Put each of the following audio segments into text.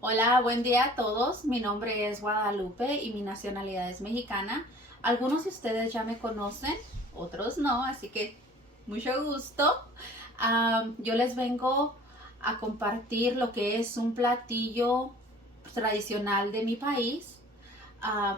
Hola, buen día a todos. Mi nombre es Guadalupe y mi nacionalidad es mexicana. Algunos de ustedes ya me conocen, otros no, así que mucho gusto. Yo les vengo a compartir lo que es un platillo tradicional de mi país,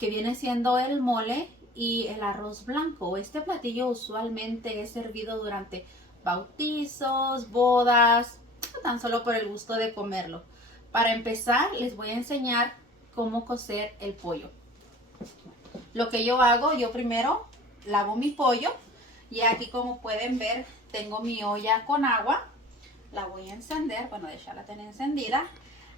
que viene siendo el mole y el arroz blanco. Este platillo usualmente es servido durante bautizos, bodas, tan solo por el gusto de comerlo. Para empezar, les voy a enseñar cómo cocer el pollo. Lo que yo hago, yo primero lavo mi pollo y aquí, como pueden ver, tengo mi olla con agua. La voy a encender, bueno, de hecho ya la tengo encendida.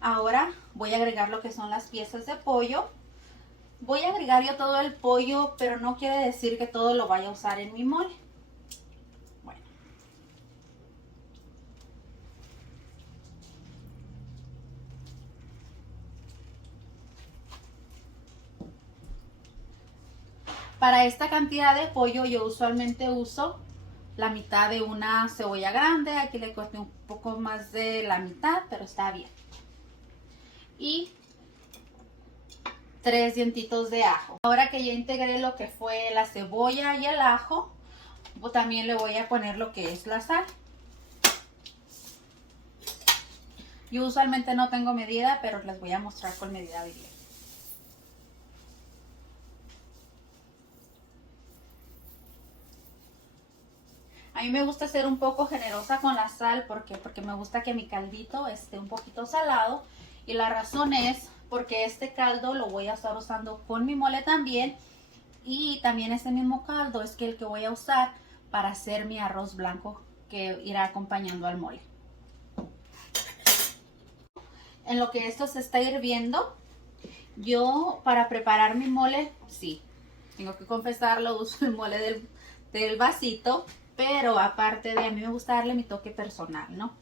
Ahora voy a agregar lo que son las piezas de pollo. Voy a agregar yo todo el pollo, pero no quiere decir que todo lo vaya a usar en mi mole. Bueno, para esta cantidad de pollo yo usualmente uso la mitad de una cebolla grande. Aquí le corté un poco más de la mitad, pero está bien. Y 3 dientitos de ajo. Ahora que ya integré lo que fue la cebolla y el ajo, también le voy a poner lo que es la sal. Yo usualmente no tengo medida, pero les voy a mostrar con medida bien. A mí me gusta ser un poco generosa con la sal. ¿Por qué? Porque me gusta que mi caldito esté un poquito salado. Y la razón es porque este caldo lo voy a estar usando con mi mole también. Y también ese mismo caldo es el que voy a usar para hacer mi arroz blanco que irá acompañando al mole. En lo que esto se está hirviendo, yo para preparar mi mole, sí, tengo que confesarlo, uso el mole del vasito, pero aparte de, a mí me gusta darle mi toque personal, ¿no?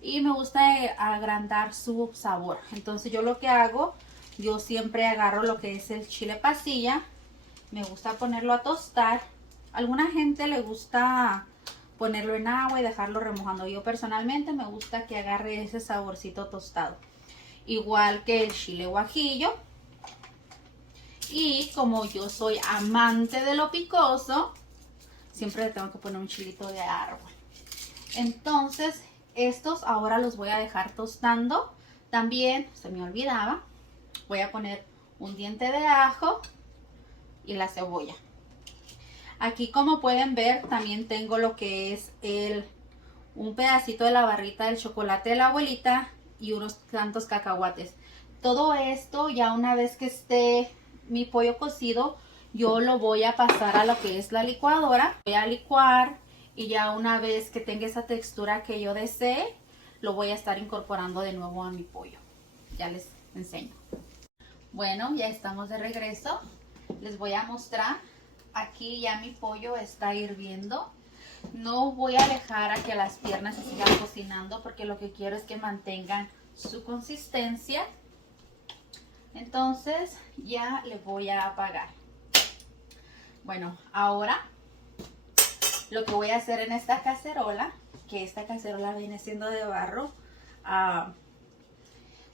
Y me gusta agrandar su sabor. Entonces yo lo que hago, yo siempre agarro lo que es el chile pasilla, me gusta ponerlo a tostar. A alguna gente le gusta ponerlo en agua y dejarlo remojando. Yo personalmente me gusta que agarre ese saborcito tostado. Igual que el chile guajillo. Y como yo soy amante de lo picoso, siempre le tengo que poner un chilito de árbol. Entonces, estos ahora los voy a dejar tostando. También, se me olvidaba, voy a poner un diente de ajo y la cebolla. Aquí, como pueden ver, también tengo lo que es un pedacito de la barrita del chocolate de la abuelita y unos tantos cacahuates. Todo esto, ya una vez que esté mi pollo cocido, yo lo voy a pasar a lo que es la licuadora. Voy a licuar y ya una vez que tenga esa textura que yo desee, lo voy a estar incorporando de nuevo a mi pollo. Ya les enseño. Bueno, ya estamos de regreso. Les voy a mostrar. Aquí ya mi pollo está hirviendo. No voy a dejar a que las piernas se sigan cocinando porque lo que quiero es que mantengan su consistencia. Entonces ya le voy a apagar. Bueno, ahora lo que voy a hacer en esta cacerola, que esta cacerola viene siendo de barro,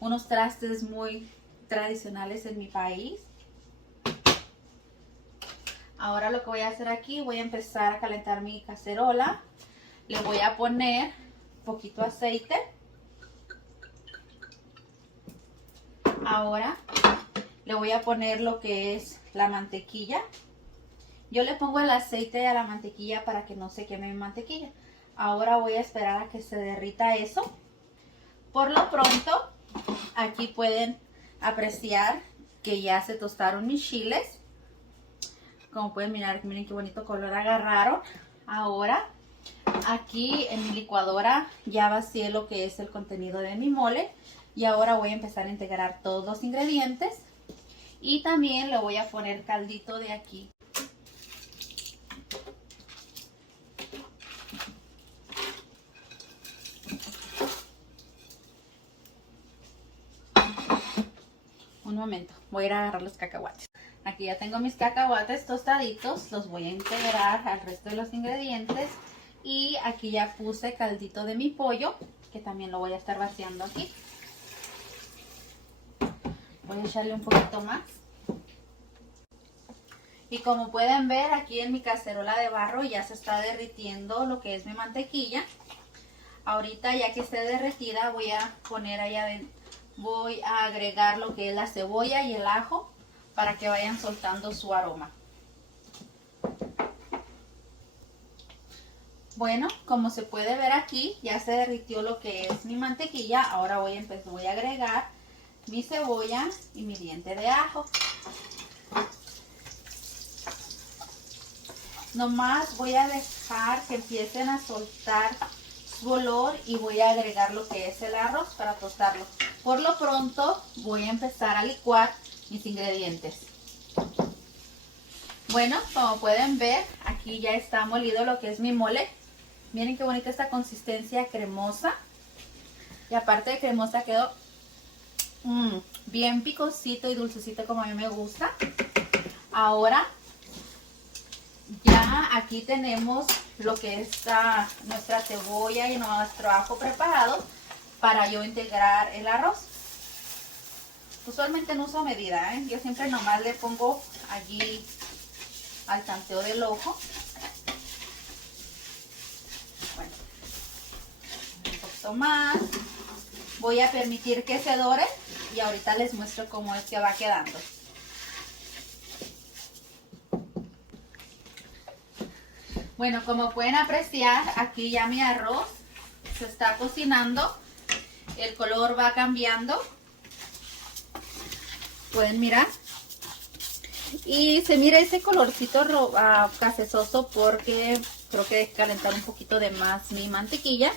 unos trastes muy tradicionales en mi país. Ahora lo que voy a hacer aquí, voy a empezar a calentar mi cacerola. Le voy a poner poquito aceite. Ahora le voy a poner lo que es la mantequilla. Yo le pongo el aceite a la mantequilla para que no se queme mi mantequilla. Ahora voy a esperar a que se derrita eso. Por lo pronto, aquí pueden apreciar que ya se tostaron mis chiles. Como pueden mirar, miren qué bonito color agarraron. Ahora, aquí en mi licuadora ya vacié lo que es el contenido de mi mole. Y ahora voy a empezar a integrar todos los ingredientes. Y también le voy a poner caldito de aquí. Un momento, voy a ir a agarrar los cacahuates. Aquí ya tengo mis cacahuates tostaditos, los voy a integrar al resto de los ingredientes. Y aquí ya puse caldito de mi pollo, que también lo voy a estar vaciando aquí. Voy a echarle un poquito más. Y como pueden ver, aquí en mi cacerola de barro ya se está derritiendo lo que es mi mantequilla. Ahorita, ya que esté derretida, voy a poner allá adentro, voy a agregar lo que es la cebolla y el ajo para que vayan soltando su aroma. Bueno, como se puede ver aquí, ya se derritió lo que es mi mantequilla. Ahora voy a agregar mi cebolla y mi diente de ajo. Nomás voy a dejar que empiecen a soltar su olor y voy a agregar lo que es el arroz para tostarlo. Por lo pronto voy a empezar a licuar mis ingredientes. Bueno, como pueden ver, aquí ya está molido lo que es mi mole. Miren qué bonita esta consistencia cremosa. Y aparte de cremosa quedó bien picosito y dulcecito como a mí me gusta. Ahora ya aquí tenemos lo que es nuestra cebolla y nuestro ajo preparados para yo integrar el arroz. Usualmente no uso medida, yo siempre nomás le pongo allí al tanteo del ojo. Bueno, un poquito más. Voy a permitir que se dore y ahorita les muestro cómo es que va quedando. Bueno, como pueden apreciar, aquí ya mi arroz se está cocinando. El color va cambiando. Pueden mirar. Y se mira ese colorcito casesoso porque creo que hay que calentar un poquito de más mi mantequilla.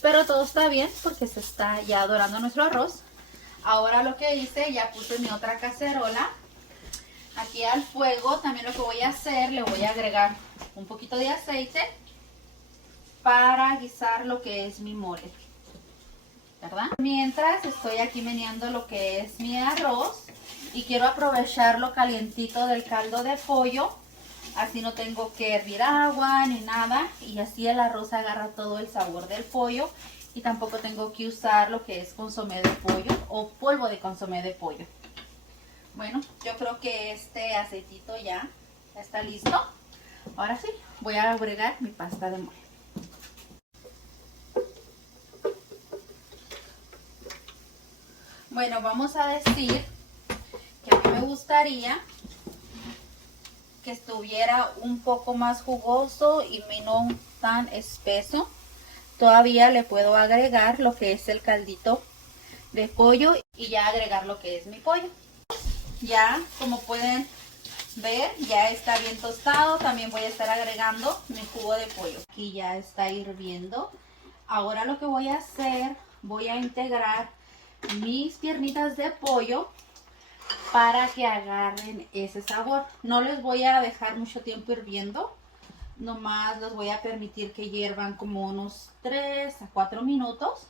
Pero todo está bien porque se está ya dorando nuestro arroz. Ahora lo que hice, ya puse mi otra cacerola aquí al fuego. También lo que voy a hacer, le voy a agregar un poquito de aceite para guisar lo que es mi mole, ¿verdad? Mientras estoy aquí meneando lo que es mi arroz y quiero aprovechar lo calientito del caldo de pollo, así no tengo que hervir agua ni nada y así el arroz agarra todo el sabor del pollo y tampoco tengo que usar lo que es consomé de pollo o polvo de consomé de pollo. Bueno, yo creo que este aceitito ya está listo. Ahora sí, voy a agregar mi pasta de mole. Bueno, vamos a decir que a mí me gustaría que estuviera un poco más jugoso y no tan espeso. Todavía le puedo agregar lo que es el caldito de pollo y ya agregar lo que es mi pollo. Ya, como pueden ver, ya está bien tostado. También voy a estar agregando mi jugo de pollo. Aquí ya está hirviendo. Ahora lo que voy a hacer, voy a integrar mis piernitas de pollo para que agarren ese sabor. No les voy a dejar mucho tiempo hirviendo. Nomás les voy a permitir que hiervan como unos 3 a 4 minutos.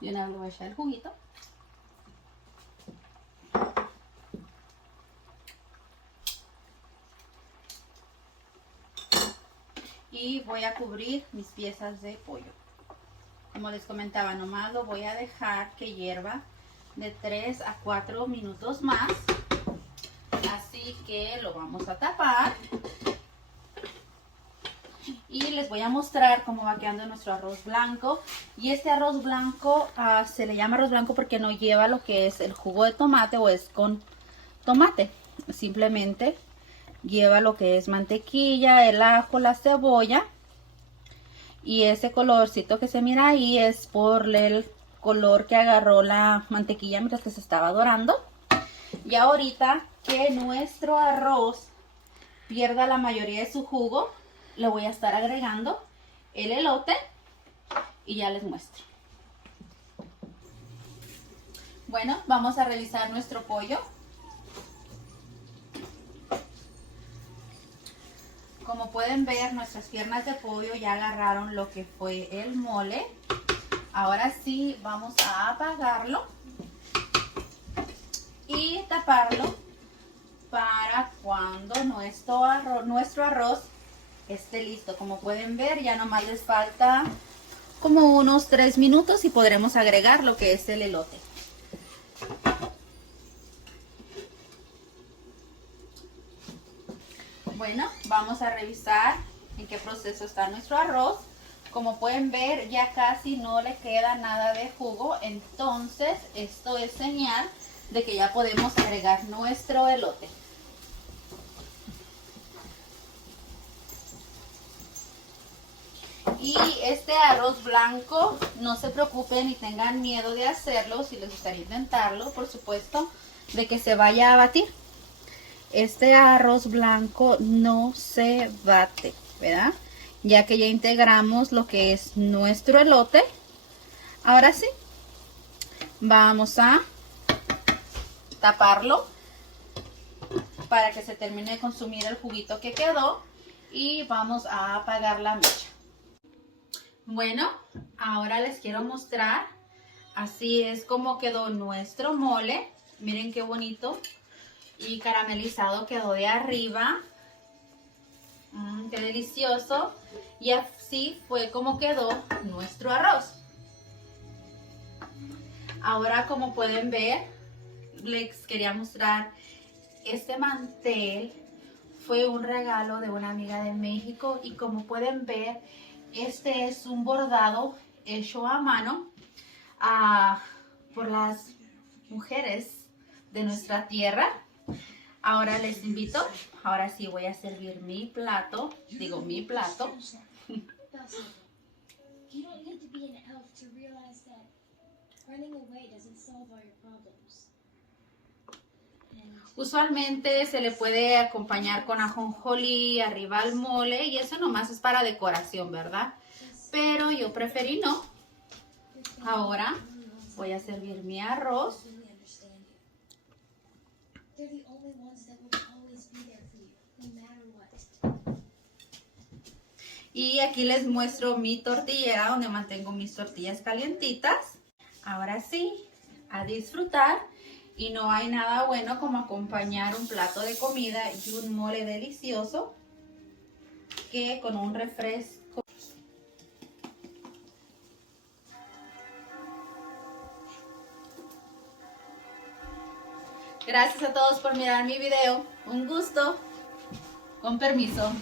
Y una vez le voy a echar el juguito. Y voy a cubrir mis piezas de pollo. Como les comentaba, nomás lo voy a dejar que hierva de 3 a 4 minutos más. Así que lo vamos a tapar. Y les voy a mostrar cómo va quedando nuestro arroz blanco. Y este arroz blanco se le llama arroz blanco porque no lleva lo que es el jugo de tomate o es con tomate. Simplemente lleva lo que es mantequilla, el ajo, la cebolla. Y ese colorcito que se mira ahí es por el color que agarró la mantequilla mientras que se estaba dorando. Y ahorita que nuestro arroz pierda la mayoría de su jugo, le voy a estar agregando el elote y ya les muestro. Bueno, vamos a revisar nuestro pollo. Como pueden ver, nuestras piernas de pollo ya agarraron lo que fue el mole. Ahora sí, vamos a apagarlo y taparlo para cuando nuestro arroz esté listo. Como pueden ver, ya nomás les falta como unos 3 minutos y podremos agregar lo que es el elote. Bueno, vamos a revisar en qué proceso está nuestro arroz. Como pueden ver, ya casi no le queda nada de jugo, entonces esto es señal de que ya podemos agregar nuestro elote. Y este arroz blanco, no se preocupen ni tengan miedo de hacerlo, si les gustaría intentarlo, por supuesto, de que se vaya a batir. Este arroz blanco no se bate, ¿verdad? Ya que ya integramos lo que es nuestro elote. Ahora sí, vamos a taparlo para que se termine de consumir el juguito que quedó y vamos a apagar la mecha. Bueno, ahora les quiero mostrar, así es como quedó nuestro mole. Miren qué bonito y caramelizado quedó de arriba. Qué delicioso. Y así fue como quedó nuestro arroz. Ahora, como pueden ver, les quería mostrar este mantel. Fue un regalo de una amiga de México y como pueden ver, este es un bordado hecho a mano por las mujeres de nuestra tierra. Ahora les invito, ahora sí voy a servir mi plato. Usualmente se le puede acompañar con ajonjolí arriba al mole y eso nomás es para decoración, ¿verdad? Pero yo preferí no. Ahora voy a servir mi arroz. Y aquí les muestro mi tortillera donde mantengo mis tortillas calientitas. Ahora sí, a disfrutar. Y no hay nada bueno como acompañar un plato de comida y un mole delicioso que con un refresco. Gracias a todos por mirar mi video. Un gusto. Con permiso.